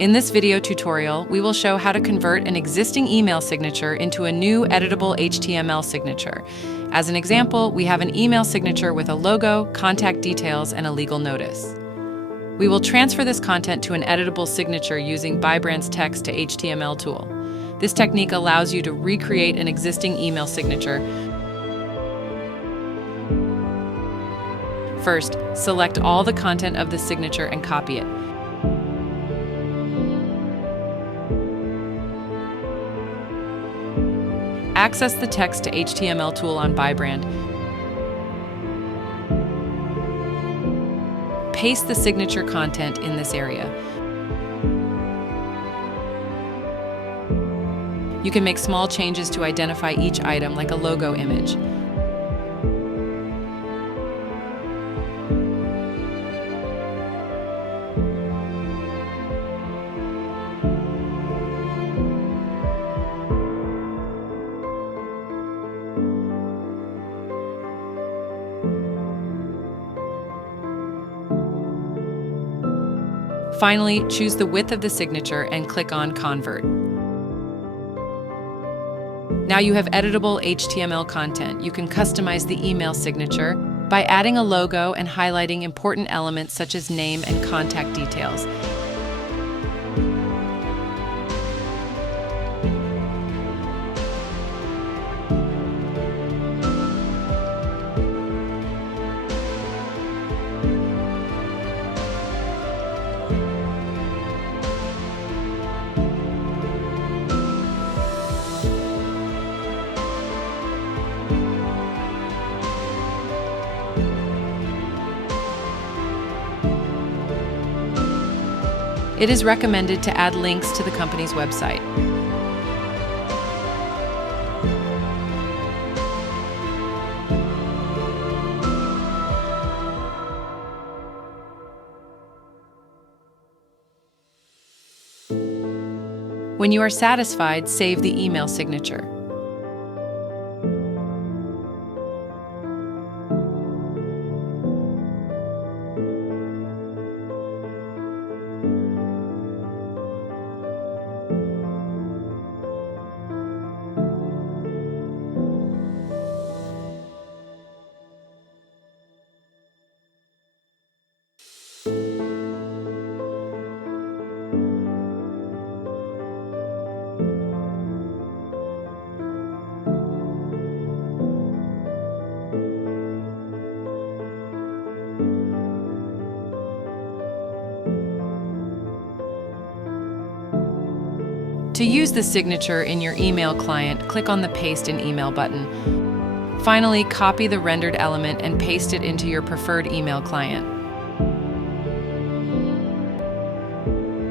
In this video tutorial, we will show how to convert an existing email signature into a new editable HTML signature. As an example, we have an email signature with a logo, contact details, and a legal notice. We will transfer this content to an editable signature using Bybrand's text to HTML tool. This technique allows you to recreate an existing email signature. First, select all the content of the signature and copy it. Access the text to HTML tool on Bybrand. Paste the signature content in this area. You can make small changes to identify each item, like a logo image. Finally, choose the width of the signature and click on Convert. Now you have editable HTML content. You can customize the email signature by adding a logo and highlighting important elements such as name and contact details. It is recommended to add links to the company's website. When you are satisfied, save the email signature. To use the signature in your email client, click on the Paste in Email button. Finally, copy the rendered element and paste it into your preferred email client.